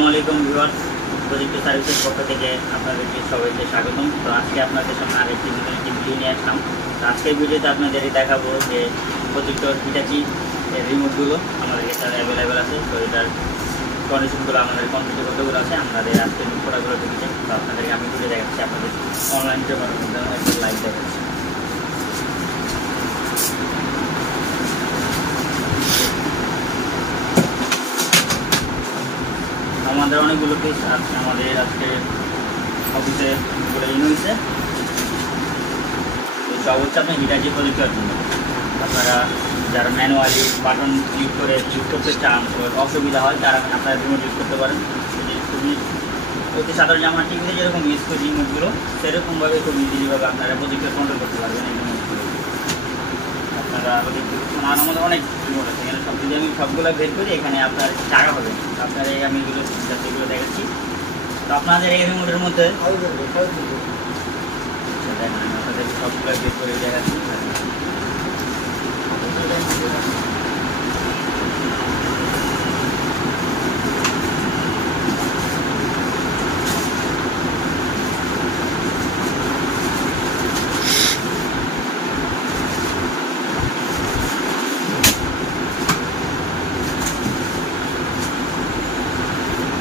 আসসালামু আলাইকুম ভিউয়ার্স, প্রযুক্তি সার্ভিসের পক্ষ থেকে আপনাদেরকে সবাইকে স্বাগতম। তো আজকে আপনাদের সামনে আরেকটি ভিডিও নিয়ে আসলাম। তো আজকের ভিডিওতে আপনাদেরই দেখাবো যে প্রজেক্টর হিটাচি রিমোটগুলো আমাদের কাছে অ্যাভেলেবেল আছে। তো এটার কন্ডিশনগুলো আমাদের কম্পিউটার কতগুলো আছে আমাদের আজকে প্রোডাক্টগুলো ঢুকেছে। তো আপনাদেরকে আমি ঘুরে দেখাচ্ছি, আপনাদের অনলাইন পেপারের মধ্যে একটা লাইভ দেখাচ্ছি। আমাদের অনেকগুলো পিস আছে আমাদের আজকে অফিসে ইন হয়েছে। তো সব হচ্ছে আপনার হিটাচি প্রজেক্টর জন্য। আপনারা যারা ম্যানুয়ালি বাটন ক্লিক করে ইউজ করতে চান, অসুবিধা হয়, তারা আপনারা রিমোট ইউজ করতে পারেন। খুবই অতি সাধারণ আমরা টিভিতে যেরকম ইউজ করি রিমোটগুলো, সেরকমভাবে খুব ইজিলিভাবে আপনারা প্রজেক্টর কন্ট্রোল করতে পারবেন এই রিমোটগুলো। আপনারা আর আমাদের অনেক রিমোট আছে, এখানে সব যদি আমি সবগুলো বের করি এখানে আপনার টাকা হবে। আপনার এই আমি যেগুলো দেখাচ্ছি। তো আপনাদের এই রিমোটের মধ্যে দেখেন আমি আপনাদের সবগুলো বের করে দেখাচ্ছি।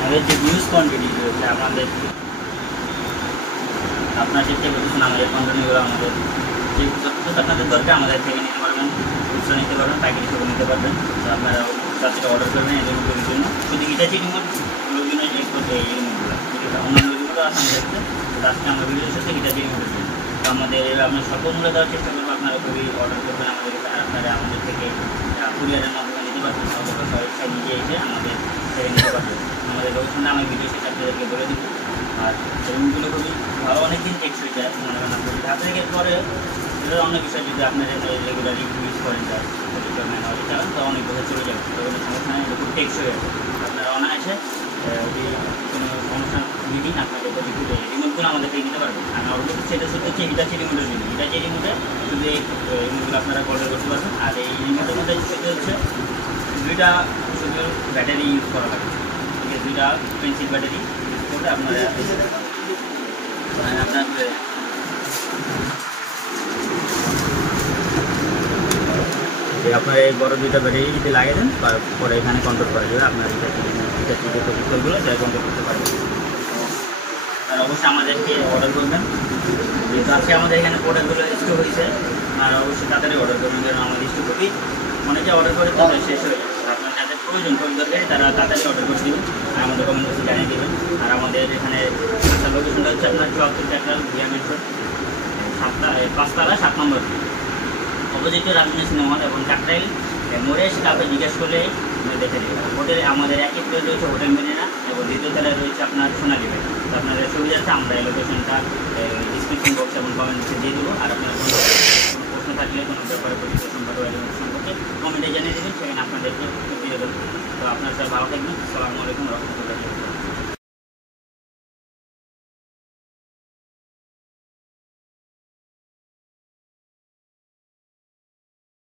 আমাদের যে ভিউজ কোয়ান্টিটি রয়েছে আপনার চেষ্টা করতেছেন আমাদের কোম্পানিগুলো আমাদের যে আপনাদের দরকার আমাদের থেকে নিতে পারবেন, খুচরা নিতে পারবেন, পাইকারি হিসেবে নিতে পারবেন। তো আপনারা তার থেকে অর্ডার করবেন এই রিমোটের জন্য। শুধু হিটাচি রিমোটগুলোর জন্য এই রিমোটগুলো, অন্যান্য রিমোটও আছে আমাদের কাছে। তো আজকে আমরা ভিডিও এসেছি হিটাচি রিমোটের জন্য। তো আমাদের আমরা স্বল্প মূল্যে দেওয়ার চেষ্টা করবো। আপনারা খুবই অর্ডার করবেন আমাদের এখানে, আপনারা আমাদের থেকে কুরিয়ারের মাধ্যমে নিতে পারবেন অথবা সরাসরি নিজে এসে আমাদের থেকে নিতে পারবেন। আমাদের লোকেশনটা আমি ভিডিও শেষে আপনাদেরকে বলে দিব। আর রিমোটগুলো খুবই ভালো, অনেক দিন টেকসই যায়। মনে করেন আপনি হাতে থেকে পরে এটার অনেক বিষয় যদি আপনারা রেগুলারলি ইউজ করেন যায় ম্যানুয়ালি চালান, তো অনেক বছর চলে যাবে, তো কোনো সমস্যা নেই। এটা খুব টেকসই আছে। আপনারা অনায়াসে যদি কোনো সমস্যা নিদিন আপনাদের প্রযুক্তিতে রিমোটগুলো আমাদের থেকে নিতে পারবেন। আর অর্ডার করতে সেটা শুধু হচ্ছে হিটাচি রিমোটের জন্য। হিটাচি রিমোটে শুধু এই রিমোটগুলো আপনারা অর্ডার করতে পারবেন। আর এই রিমোটের মধ্যে সেটা হচ্ছে দুইটা শুধু ব্যাটারি ইউজ করা লাগে, ঠিক আছে? দুইটা পেন্সিল ব্যাটারি ইউজ করলে আপনারা আপনার এই বড় দুইটা ব্যাটারি যদি লাগিয়ে দেন, পরে এখানে কন্ট্রোল করা যাবে। আপনার প্রযুক্তিগুলো যা কন্ট্রোল করতে পারবেন। আর অবশ্যই আমাদেরকে অর্ডার করবেন, যেহেতু আজকে আমাদের এখানে প্রোডাক্টগুলো স্টক হয়েছে। আর অবশ্যই তাড়াতাড়ি অর্ডার করবেন, কারণ আমাদের স্টক খুবই অনেকে অর্ডার করে তো শেষ হয়ে যায়। আপনার যাদের প্রয়োজন দরকারি তারা তাড়াতাড়ি অর্ডার করে দেবেন আর আমাদের কমেন্ট বক্সে জানিয়ে দেবেন। আর আমাদের এখানে আসার লোকেশনটা হচ্ছে আপনার 74 ক্যাটাল ভিয়ামেন্ট রোড, 5তলা 7 নম্বর অপোজিটে রাজধানী সিনেমা হল এবং কাকরাইল মোড়ে এসে কাউকে জিজ্ঞেস করলে দেখে দেবেন। হোটেলে আমাদের একই প্লেস রয়েছে হোটেল মেরিনা এবং দ্বিতীয় তলায় রয়েছে আপনার সোনালী ব্যাংক। তো আপনাদের সুবিধার্থে আমরা এই লোকেশনটা ডিসক্রিপশন বক্স এবং কমেন্ট বক্সে দিয়ে দেবো। আর আপনার কোনো প্রশ্ন থাকলে কোনো ব্যাপারে প্রযুক্তি সম্পর্কে কমেন্টে জানিয়ে দেবেন, সেখানে আপনাদেরকে দিয়ে দেবেন। তো আপনার সবাই ভালো থাকবেন। আসসালামু আলাইকুম রহমতুল্লাহ।